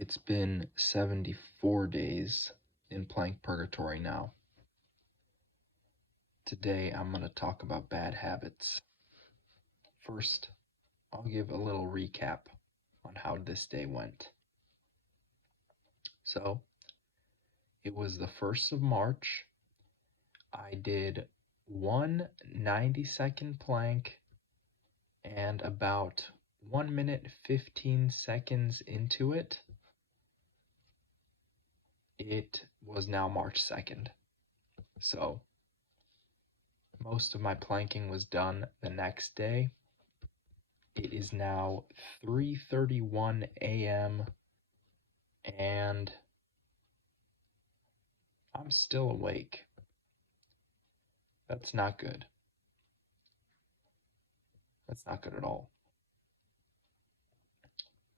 It's been 74 days in plank purgatory now. Today I'm going to talk about bad habits. First, I'll give a little recap on how this day went. So, it was the 1st of March. I did one 90-second plank, and about 1 minute 15 seconds into it, it was now March 2nd. So, most of my planking was done the next day. It is now 3:31 a.m. and I'm still awake. That's not good. That's not good at all.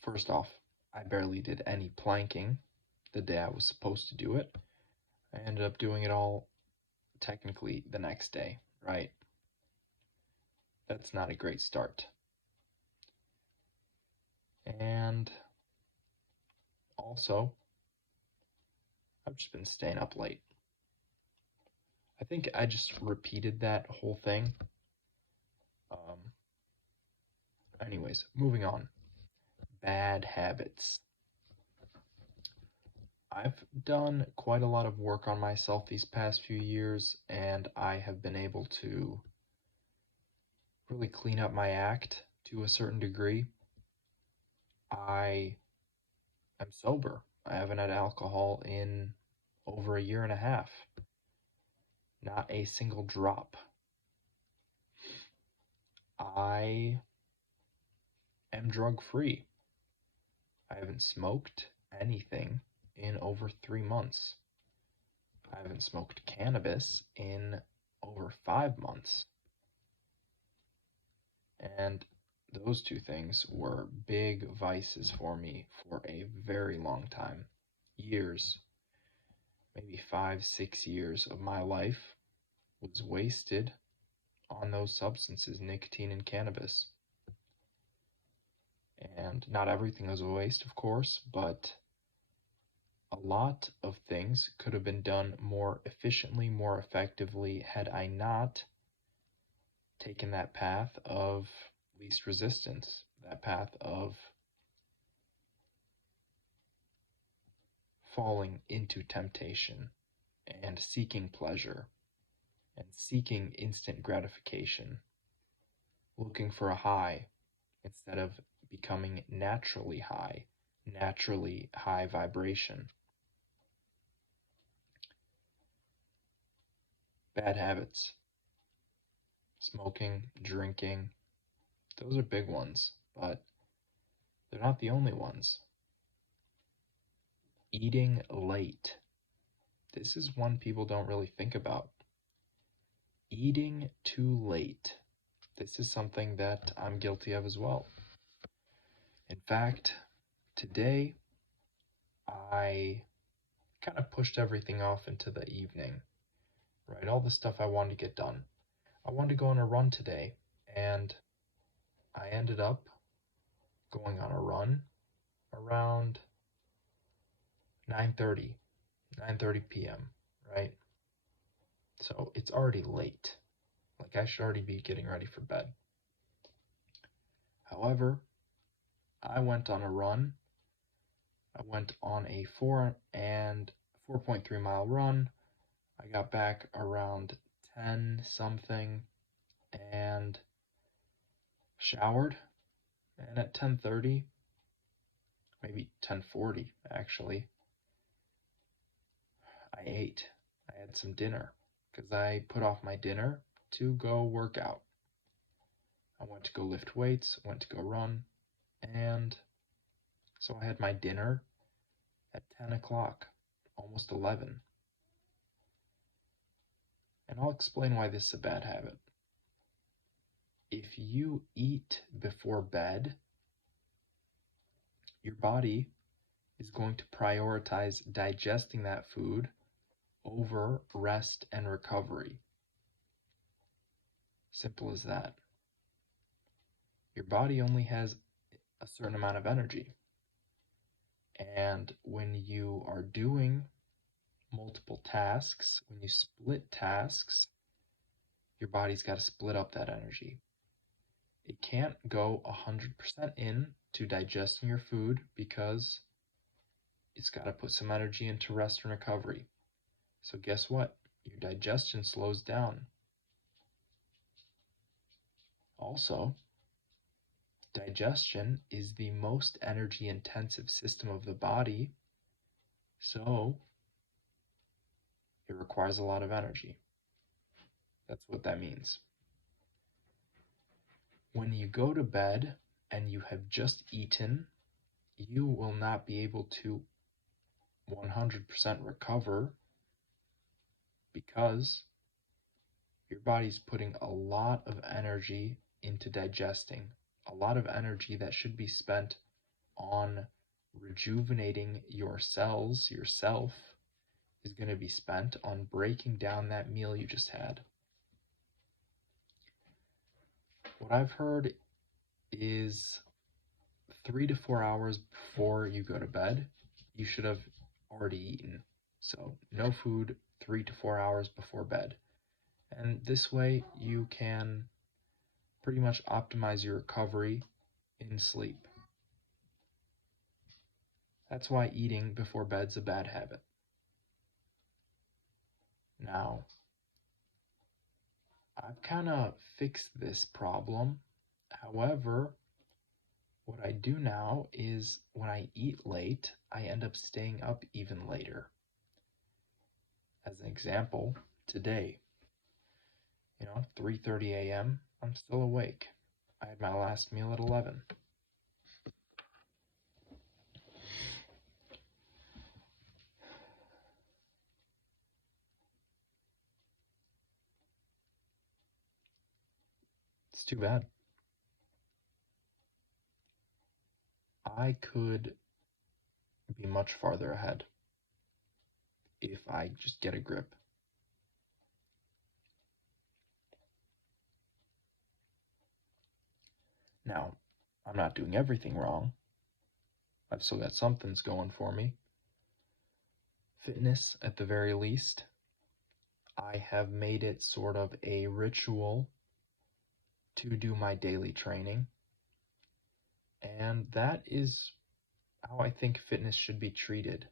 First off, I barely did any planking the day I was supposed to do it. I ended up doing it all technically the next day, right? That's not a great start. And also, I've just been staying up late. I think I just repeated that whole thing. Anyways, moving on. Bad habits. I've done quite a lot of work on myself these past few years, and I have been able to really clean up my act to a certain degree. I am sober. I haven't had alcohol in over a year and a half. Not a single drop. I am drug-free. I haven't smoked anything in over 3 months. I haven't smoked cannabis in over 5 months. And those two things were big vices for me for a very long time. Years, maybe 5-6 years of my life was wasted on those substances, nicotine and cannabis. And not everything was a waste, of course, but a lot of things could have been done more efficiently, more effectively, had I not taken that path of least resistance, that path of falling into temptation and seeking pleasure and seeking instant gratification, looking for a high instead of becoming naturally high vibration. Bad habits. Smoking, drinking, those are big ones, but they're not the only ones. Eating late. This is one people don't really think about. Eating too late. This is something that I'm guilty of as well. In fact, today I kind of pushed everything off into the evening, right? All the stuff I wanted to get done. I wanted to go on a run today, and I ended up going on a run around 9:30 p.m., right? So it's already late. Like, I should already be getting ready for bed. However, I went on a run. I went on a 4.3 mile run. I got back around 10 something and showered. And at 10:30, maybe 10:40 actually, I ate. I had some dinner because I put off my dinner to go work out. I went to go lift weights, went to go run, and so I had my dinner at 10 o'clock, almost 11. And I'll explain why this is a bad habit. If you eat before bed, your body is going to prioritize digesting that food over rest and recovery. Simple as that. Your body only has a certain amount of energy. And when you are doing multiple tasks, when you split tasks, your body's got to split up that energy. It can't go 100% in to digesting your food because it's got to put some energy into rest and recovery. So guess what? Your digestion slows down. Also, digestion is the most energy intensive system of the body, so it requires a lot of energy. That's what that means. When you go to bed and you have just eaten, you will not be able to 100% recover because your body's putting a lot of energy into digesting, a lot of energy that should be spent on rejuvenating your cells, yourself, is going to be spent on breaking down that meal you just had. What I've heard is 3 to 4 hours before you go to bed, you should have already eaten. So no food 3 to 4 hours before bed. And this way you can pretty much optimize your recovery in sleep. That's why eating before bed's a bad habit. Now, I've kind of fixed this problem. However, what I do now is when I eat late, I end up staying up even later. As an example, today, 3:30 a.m., I'm still awake. I had my last meal at 11. It's too bad. I could be much farther ahead if I just get a grip. Now, I'm not doing everything wrong. I've still got some things going for me. Fitness, at the very least. I have made it sort of a ritual to do my daily training. And that is how I think fitness should be treated,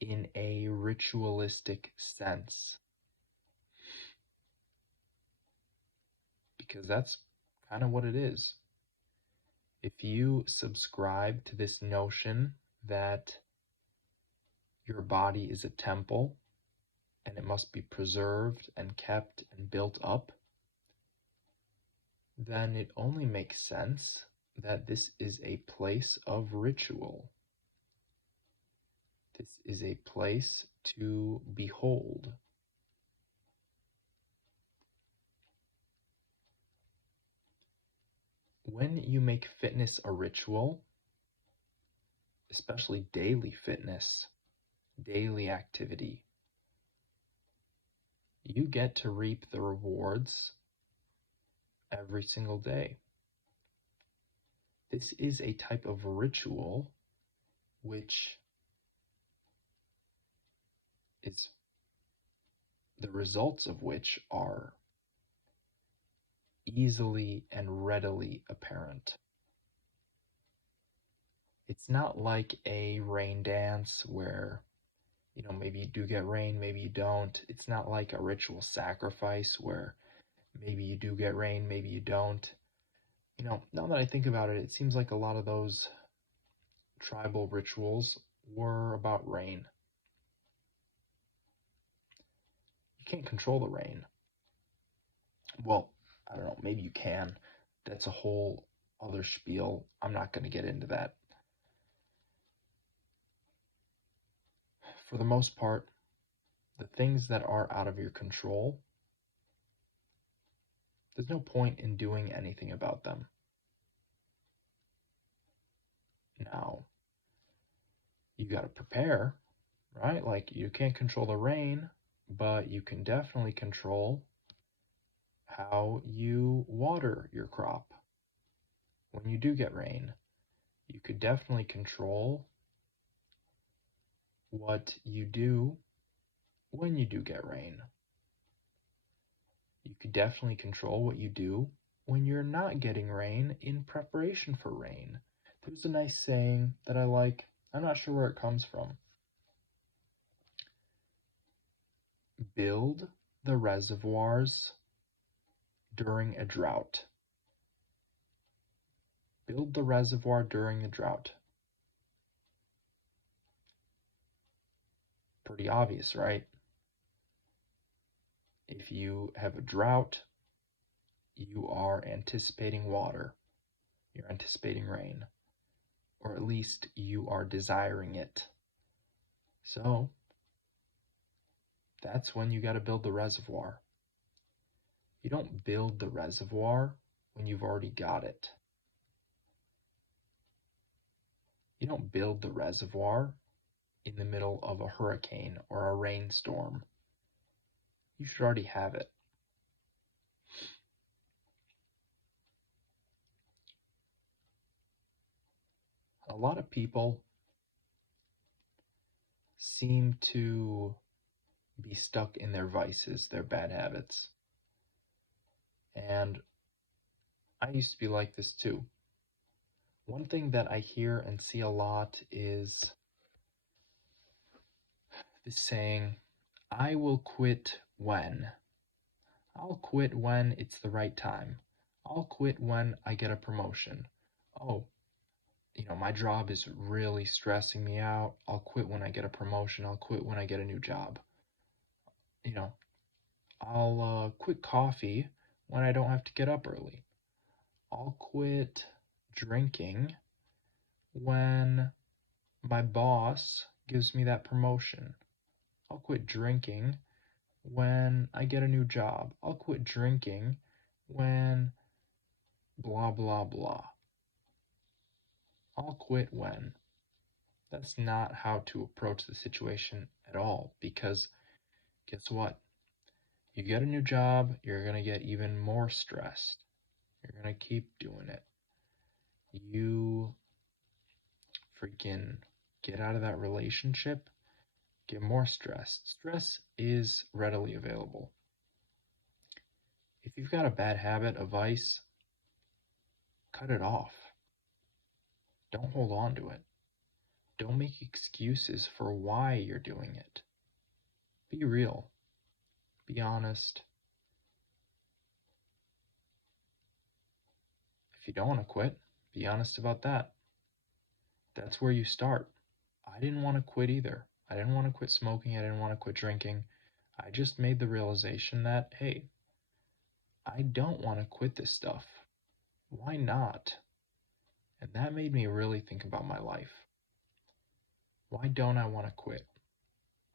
in a ritualistic sense. Because that's kind of what it is. If you subscribe to this notion that your body is a temple and it must be preserved and kept and built up, then it only makes sense that this is a place of ritual. This is a place to behold. When you make fitness a ritual, especially daily fitness, daily activity, you get to reap the rewards every single day. This is a type of ritual which is the results of which are easily and readily apparent. It's not like a rain dance where, maybe you do get rain, maybe you don't. It's not like a ritual sacrifice where maybe you do get rain, maybe you don't. Now that I think about it, it seems like a lot of those tribal rituals were about rain. You can't control the rain. Well, I don't know, maybe you can. That's a whole other spiel. I'm not going to get into that. For the most part, the things that are out of your control, there's no point in doing anything about them. Now, you got to prepare, right? Like, you can't control the rain, but you can definitely control how you water your crop when you do get rain. You could definitely control what you do when you do get rain. You could definitely control what you do when you're not getting rain in preparation for rain. There's a nice saying that I like. I'm not sure where it comes from. Build the reservoirs during a drought. Build the reservoir during the drought. Pretty obvious, right? If you have a drought, you are anticipating water. You're anticipating rain. Or at least you are desiring it. So, that's when you got to build the reservoir. You don't build the reservoir when you've already got it. You don't build the reservoir in the middle of a hurricane or a rainstorm. You should already have it. A lot of people seem to be stuck in their vices, their bad habits. And I used to be like this too. One thing that I hear and see a lot is this saying, I will quit when. I'll quit when it's the right time. I'll quit when I get a promotion. Oh, my job is really stressing me out. I'll quit when I get a promotion. I'll quit when I get a new job. I'll quit coffee when I don't have to get up early. I'll quit drinking when my boss gives me that promotion. I'll quit drinking when I get a new job. I'll quit drinking when blah, blah, blah. I'll quit when. That's not how to approach the situation at all, because guess what? You get a new job, you're going to get even more stressed. You're going to keep doing it. You freaking get out of that relationship, get more stressed. Stress is readily available. If you've got a bad habit, a vice, cut it off. Don't hold on to it. Don't make excuses for why you're doing it. Be real. Be honest. If you don't want to quit, be honest about that. That's where you start. I didn't want to quit either. I didn't want to quit smoking. I didn't want to quit drinking. I just made the realization that, hey, I don't want to quit this stuff. Why not? And that made me really think about my life. Why don't I want to quit?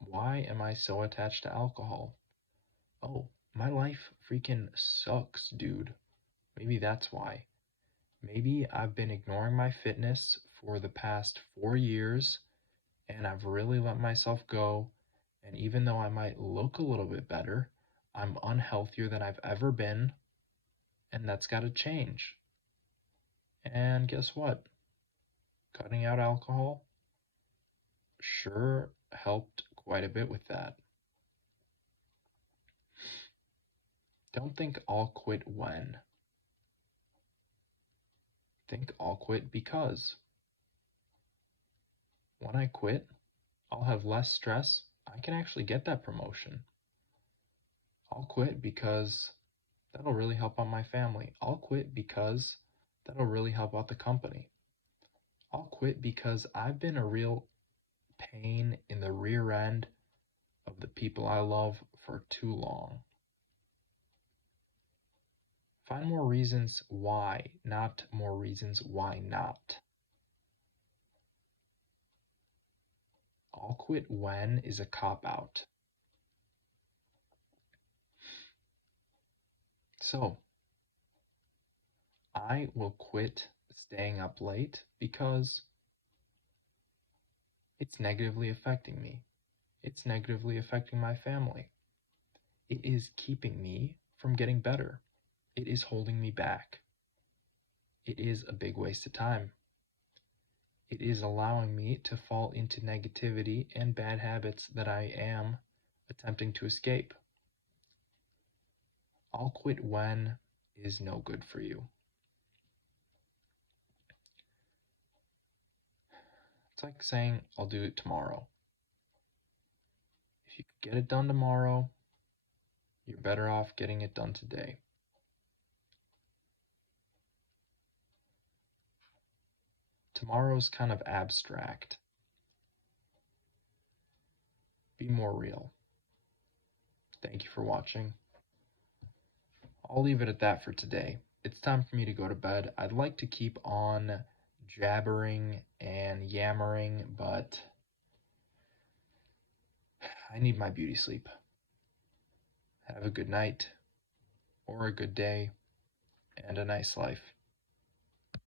Why am I so attached to alcohol? Oh, my life freaking sucks, dude. Maybe that's why. Maybe I've been ignoring my fitness for the past 4 years and I've really let myself go. And even though I might look a little bit better, I'm unhealthier than I've ever been. And that's got to change. And guess what? Cutting out alcohol sure helped quite a bit with that. Don't think I'll quit when. Think I'll quit because. When I quit, I'll have less stress. I can actually get that promotion. I'll quit because that'll really help out my family. I'll quit because that'll really help out the company. I'll quit because I've been a real pain in the rear end of the people I love for too long. Find more reasons why, not more reasons why not. I'll quit when is a cop-out. So, I will quit staying up late because it's negatively affecting me. It's negatively affecting my family. It is keeping me from getting better. It is holding me back. It is a big waste of time. It is allowing me to fall into negativity and bad habits that I am attempting to escape. I'll quit when is no good for you. It's like saying, I'll do it tomorrow. If you could get it done tomorrow, you're better off getting it done today. Tomorrow's kind of abstract. Be more real. Thank you for watching. I'll leave it at that for today. It's time for me to go to bed. I'd like to keep on jabbering and yammering, but I need my beauty sleep. Have a good night, or a good day, and a nice life.